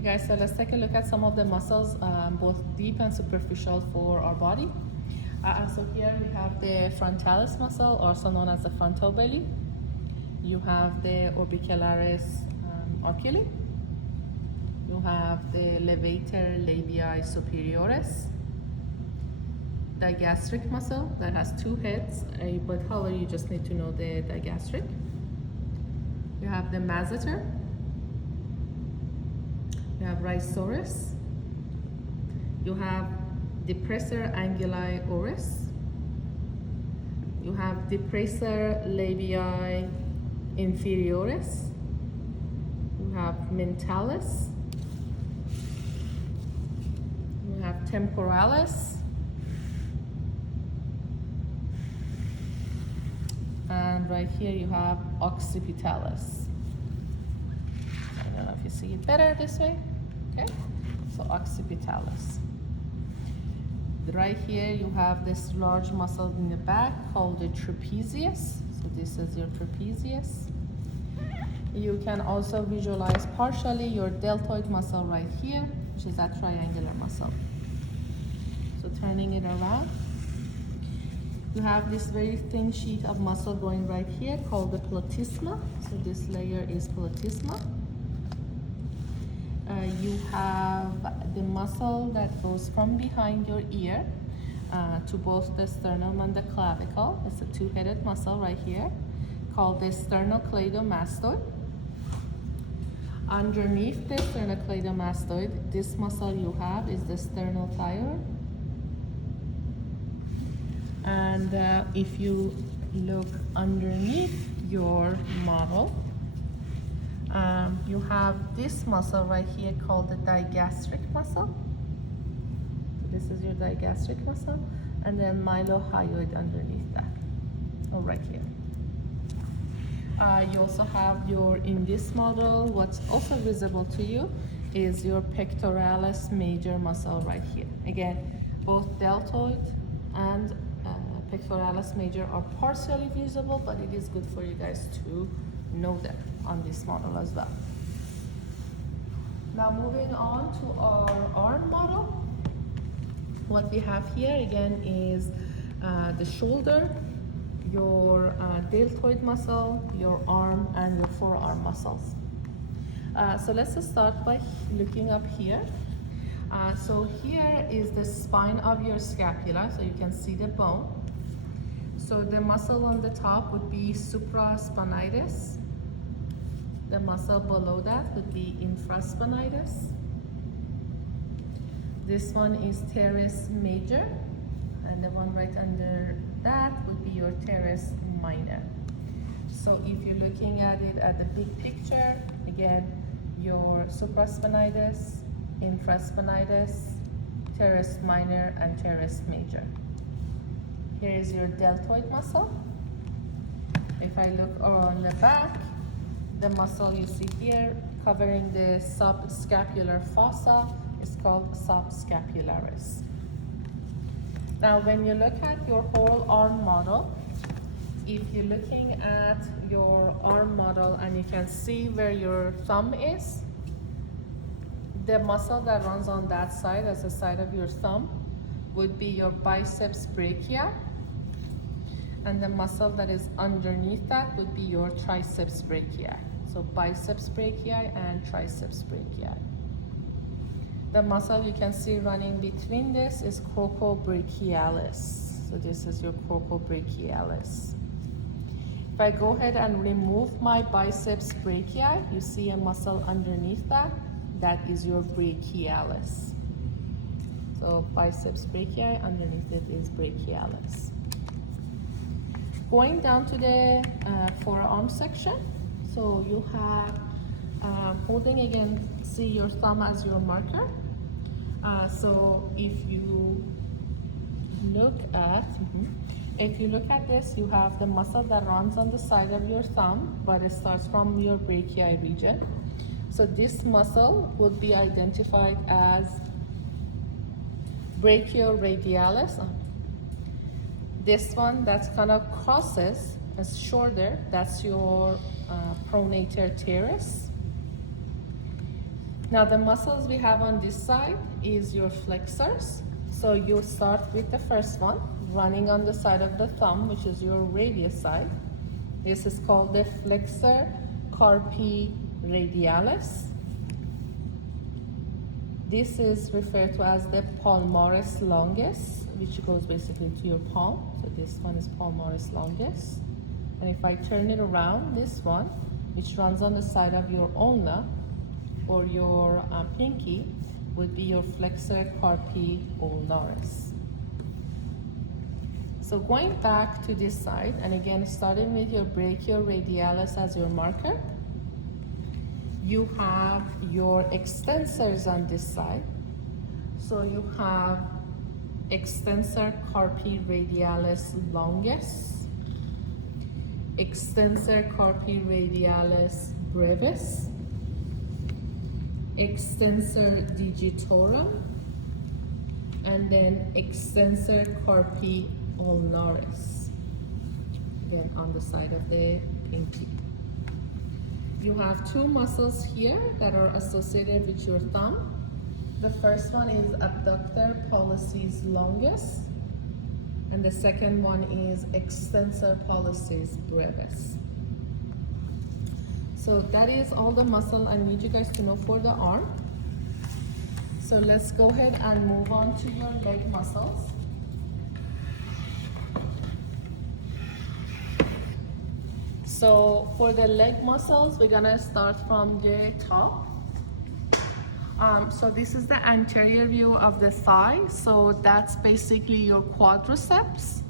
Okay guys, so let's take a look at some of the muscles, both deep and superficial for our body. So here we have the frontalis muscle, also known as the frontal belly. You have the orbicularis oculi. You have the levator labii superioris. Digastric muscle that has two heads, but however you just need to know the digastric. You have the masseter. You have rhizoris. You have depressor anguli oris. You have depressor labii inferioris. You have mentalis. You have temporalis. And right here you have occipitalis. I don't know if you see it better this way. Okay, so occipitalis. Right here you have this large muscle in the back called the trapezius. So this is your trapezius. You can also visualize partially your deltoid muscle right here, which is that triangular muscle. So turning it around, you have this very thin sheet of muscle going right here called the platysma. So this layer is platysma. You have the muscle that goes from behind your ear to both the sternum and the clavicle. It's a two-headed muscle right here called the sternocleidomastoid. Underneath the sternocleidomastoid, this muscle you have is the sternothyroid. And if you look underneath your model, you have this muscle right here called the digastric muscle. So this is your digastric muscle, and then mylohyoid underneath that, or right here. You also have in this model, what's also visible to you is your pectoralis major muscle right here. Again, both deltoid and pectoralis major are partially visible, but it is good for you guys to know them on this model as well. Now moving on to our arm model. What we have here again is the shoulder, your deltoid muscle, your arm, and your forearm muscles. So let's start by looking up here. So here is the spine of your scapula, so you can see the bone. So the muscle on the top would be supraspinatus. The muscle below that would be infraspinatus. This one is teres major, and the one right under that would be your teres minor. So if you're looking at it at the big picture, again, your supraspinatus, infraspinatus, teres minor, and teres major. Here is your deltoid muscle. If I look on the back, the muscle you see here covering the subscapular fossa is called subscapularis. Now, when you look at your whole arm model, if you're looking at your arm model and you can see where your thumb is, the muscle that runs on that side, as the side of your thumb, would be your biceps brachii. And the muscle that is underneath that would be your triceps brachii. So biceps brachii and triceps brachii. The muscle you can see running between this is cocobrachialis. So this is your cocobrachialis. If I go ahead and remove my biceps brachii, you see a muscle underneath that. That is your brachialis. So biceps brachii, underneath it is brachialis. Going down to the forearm section, so you have holding again, see your thumb as your marker. So if you look at this, you have the muscle that runs on the side of your thumb, but it starts from your brachii region. So this muscle would be identified as brachioradialis. This one that kind of crosses as shorter, that's your pronator teres. Now the muscles we have on this side is your flexors. So you start with the first one, running on the side of the thumb, which is your radius side. This is called the flexor carpi radialis. This is referred to as the palmaris longus, which goes basically to your palm. So this one is palmaris longus. And if I turn it around, this one, which runs on the side of your ulna or your pinky, would be your flexor carpi ulnaris. So going back to this side, and again starting with your brachioradialis as your marker, you have your extensors on this side. So you have extensor carpi radialis longus, extensor carpi radialis brevis, extensor digitorum, and then extensor carpi ulnaris, again on the side of the pinky. You have two muscles here that are associated with your thumb. The first one is abductor pollicis longus, and the second one is extensor pollicis brevis. So that is all the muscle I need you guys to know for the arm. So let's go ahead and move on to your leg muscles. So for the leg muscles, we're gonna start from the top. So this is the anterior view of the thigh. So that's basically your quadriceps.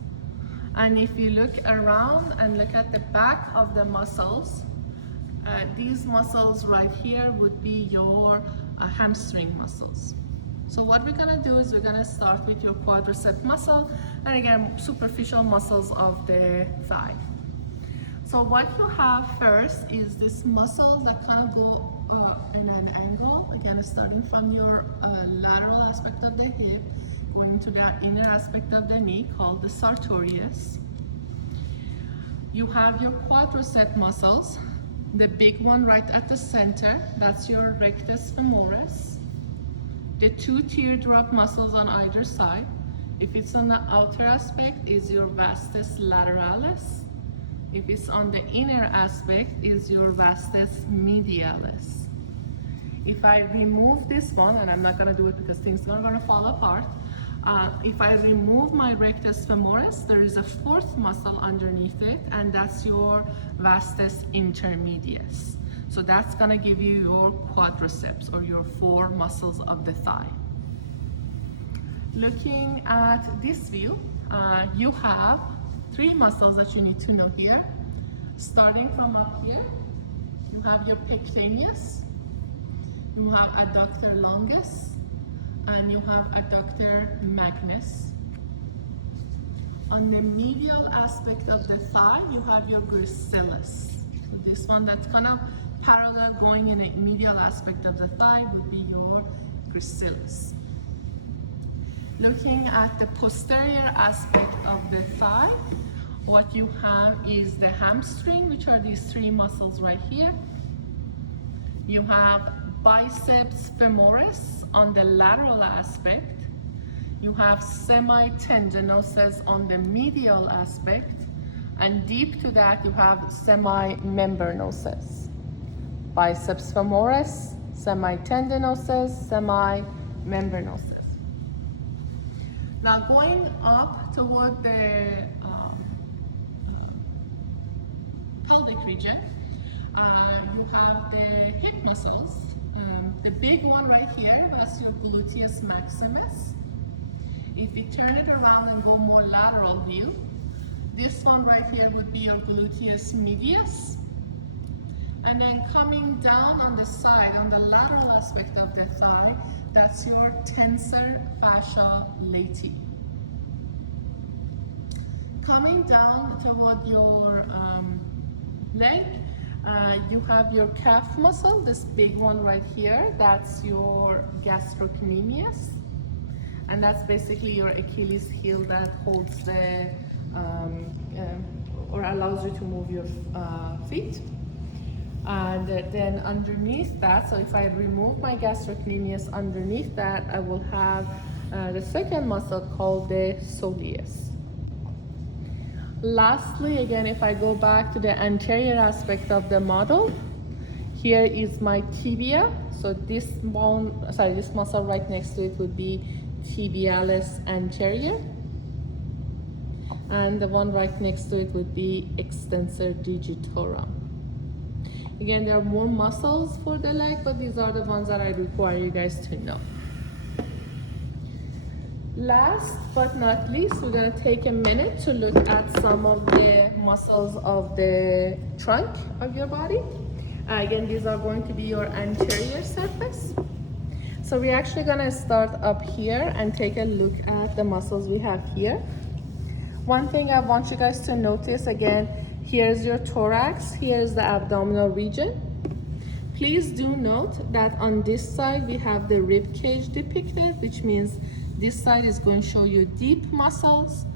And if you look around and look at the back of the muscles, these muscles right here would be your hamstring muscles. So what we're gonna do is we're gonna start with your quadricep muscle, and again, superficial muscles of the thigh. So what you have first is this muscle that kind of go in an angle, again starting from your lateral aspect of the hip, going to the inner aspect of the knee called the sartorius. You have your quadricep muscles, the big one right at the center, that's your rectus femoris. The two teardrop muscles on either side, if it's on the outer aspect, is your vastus lateralis. If it's on the inner aspect, is your vastus medialis. If I remove this one, and I'm not gonna do it because things are gonna fall apart, if I remove my rectus femoris, there is a fourth muscle underneath it, and that's your vastus intermedius. So that's gonna give you your quadriceps, or your four muscles of the thigh. Looking at this view, you have three muscles that you need to know here. Starting from up here, you have your pectineus, you have adductor longus, and you have adductor magnus. On the medial aspect of the thigh, you have your gracilis. So this one that's kind of parallel going in the medial aspect of the thigh would be your gracilis. Looking at the posterior aspect of the thigh, what you have is the hamstring, which are these three muscles right here. You have biceps femoris on the lateral aspect. You have semitendinosus on the medial aspect, and deep to that you have semimembranosus. Biceps femoris, semitendinosus, semimembranosus. Now going up toward the pelvic region, you have the hip muscles. The big one right here, that's your gluteus maximus. If you turn it around and go more lateral view, this one right here would be your gluteus medius. And then coming down on the side, on the lateral aspect of the thigh, that's your tensor fascia lati. Coming down toward your leg, you have your calf muscle, this big one right here, that's your gastrocnemius. And that's basically your Achilles heel that holds the, or allows you to move your feet. And then underneath that, so if I remove my gastrocnemius underneath that, I will have the second muscle called the soleus. Lastly, again, if I go back to the anterior aspect of the model, here is my tibia. So this bone, sorry, this muscle right next to it would be tibialis anterior. And the one right next to it would be extensor digitorum. Again, there are more muscles for the leg, but these are the ones that I require you guys to know. Last but not least, we're going to take a minute to look at some of the muscles of the trunk of your body. Again, these are going to be your anterior surface. So we're actually going to start up here and take a look at the muscles we have here. One thing I want you guys to notice, again, here's your thorax, here's the abdominal region. Please do note that on this side we have the rib cage depicted, which means this side is going to show you deep muscles.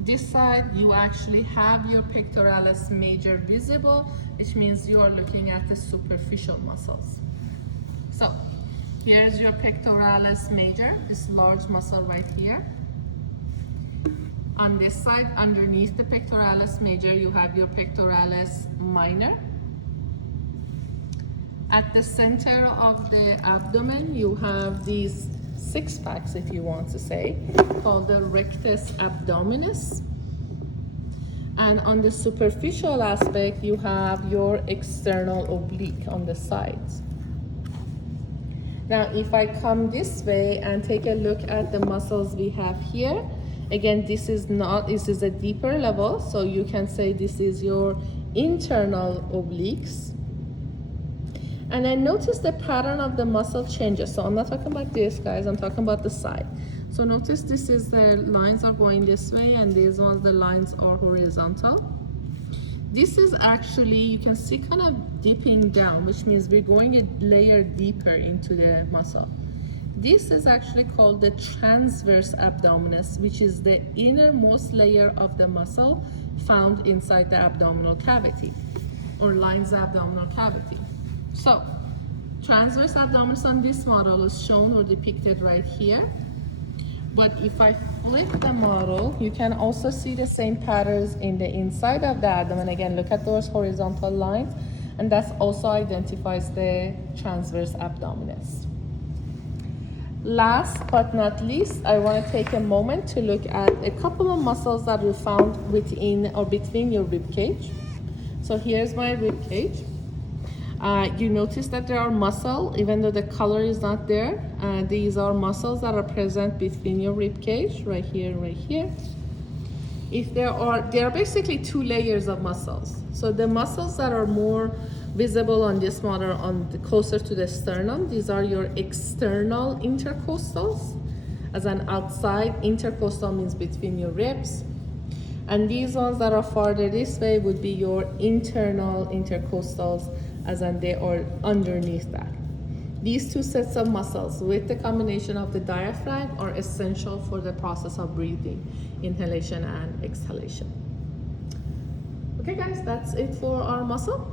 This side you actually have your pectoralis major visible, which means you are looking at the superficial muscles. So here's your pectoralis major, this large muscle right here. On this side, underneath the pectoralis major, you have your pectoralis minor. At the center of the abdomen, you have these six packs, if you want to say, called the rectus abdominis. And on the superficial aspect, you have your external oblique on the sides. Now, if I come this way and take a look at the muscles we have here, again, this is a deeper level, so you can say this is your internal obliques. And then notice the pattern of the muscle changes. So I'm not talking about this, guys, I'm talking about the side. So notice this is the lines are going this way, and these ones, the lines are horizontal. This is actually, you can see, kind of dipping down, which means we're going a layer deeper into the muscle. This is actually called the transverse abdominis, which is the innermost layer of the muscle found inside the abdominal cavity, or lines the abdominal cavity. So, transverse abdominis on this model is shown or depicted right here. But if I flip the model, you can also see the same patterns in the inside of the abdomen. Again, look at those horizontal lines, and that also identifies the transverse abdominis. Last but not least, I want to take a moment to look at a couple of muscles that we found within or between your rib cage. So here's my rib cage. You notice that there are muscle, even though the color is not there. These are muscles that are present between your rib cage, right here and right here. If there are basically two layers of muscles. So the muscles that are more visible on this model, closer to the sternum, these are your external intercostals. As an outside, intercostal means between your ribs. And these ones that are farther this way would be your internal intercostals, as in they are underneath that. These two sets of muscles with the combination of the diaphragm are essential for the process of breathing, inhalation and exhalation. Okay guys, that's it for our muscle.